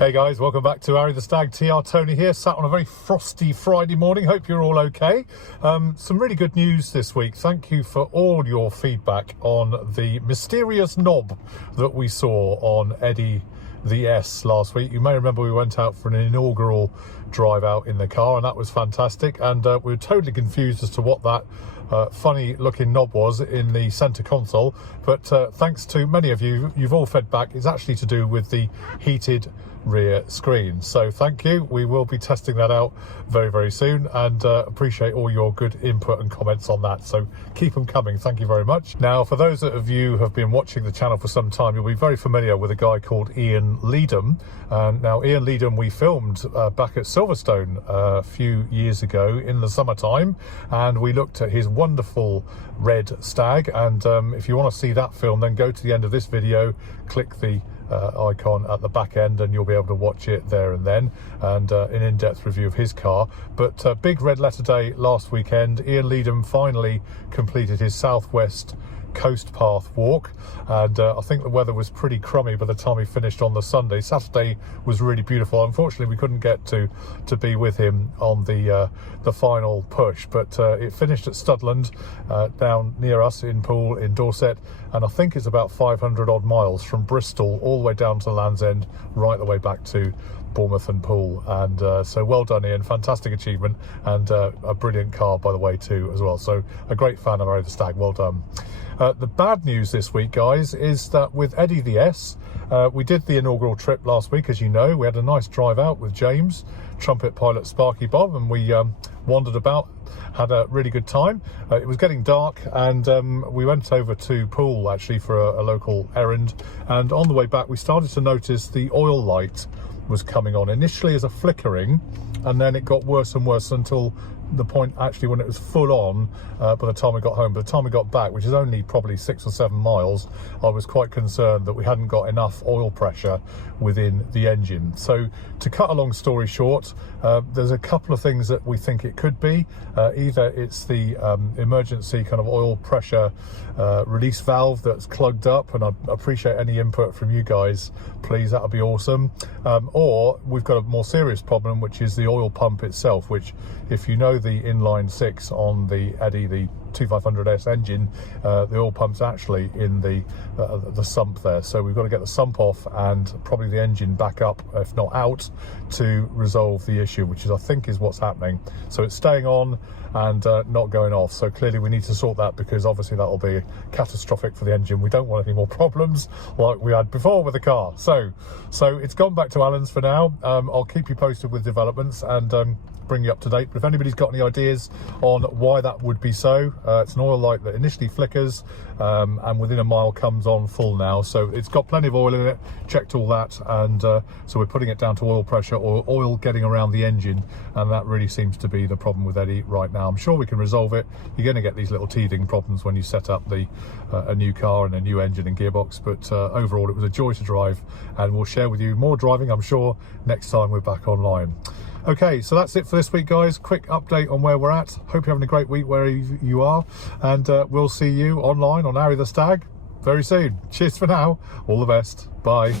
Hey guys, welcome back to Arry The Stag. TR Tony here, sat on a very frosty Friday morning. Hope you're all okay. Some really good news this week. Thank you for all your feedback on the mysterious knob that we saw on Eddie The Ess last week. You may remember we went out for an inaugural drive out in the car, and that was fantastic. And we were totally confused as to what that funny looking knob was in the center console. But thanks to many of you, you've all fed back. It's actually to do with the heated rear screen. So thank you. We will be testing that out very, very soon, and appreciate all your good input and comments on that. So keep them coming. Thank you very much. Now, for those of you who have been watching the channel for some time, you'll be very familiar with a guy called Ian Leadham. Now, Ian Leadham, we filmed back at Silverstone a few years ago in the summertime, and we looked at his wonderful red stag. And if you want to see that film, then go to the end of this video, click the icon at the back end, and you'll be able to watch it there and then, and an in-depth review of his car. But big red letter day last weekend. Ian Leadham finally completed his southwest coast path walk, and I think the weather was pretty crummy by the time he finished on the Sunday. Saturday was really beautiful. Unfortunately, we couldn't get to be with him on the final push, but it finished at Studland, down near us in Poole in Dorset, and I think it's about 500 odd miles from Bristol all the way down to Land's End, right the way back to Bournemouth and Poole. And so well done, Ian. Fantastic achievement, and a brilliant car, by the way, too, as well. So a great fan of Arry The Stag. Well done. The bad news this week, guys, is that with Eddie The Ess, we did the inaugural trip last week, as you know. We had a nice drive out with James, trumpet pilot Sparky Bob, and we wandered about, had a really good time. It was getting dark, and we went over to Poole actually for a local errand, and on the way back we started to notice the oil light was coming on, initially as a flickering, and then it got worse and worse until the point actually when it was full on by the time we got home. By the time we got back, which is only probably 6 or 7 miles, I was quite concerned that we hadn't got enough oil pressure within the engine. So to cut a long story short, there's a couple of things that we think it could be. Either it's the emergency kind of oil pressure release valve that's plugged up, and I appreciate any input from you guys, please, that would be awesome. Or we've got a more serious problem, which is the oil pump itself, which, if you know the inline 6 on the Eddie, the 2500's engine, the oil pump's actually in the sump there. So we've got to get the sump off and probably the engine back up, if not out, to resolve the issue, which is, I think, is what's happening. So it's staying on and not going off. So clearly we need to sort that, because obviously that will be catastrophic for the engine. We don't want any more problems like we had before with the car. So it's gone back to Alan's for now. I'll keep you posted with developments and bring you up to date. But if anybody's got any ideas on why that would be so, it's an oil light that initially flickers and within a mile comes on full now. So it's got plenty of oil in it, checked all that, and so we're putting it down to oil pressure or oil getting around the engine, and that really seems to be the problem with Eddie right now. I'm sure we can resolve it. You're going to get these little teething problems when you set up a new car and a new engine and gearbox, but overall it was a joy to drive, and we'll share with you more driving, I'm sure, next time we're back online. Okay, so that's it for this week, guys. Quick update on where we're at. Hope you're having a great week wherever you are, and we'll see you online on Arry The Stag very soon. Cheers for now. All the best. Bye.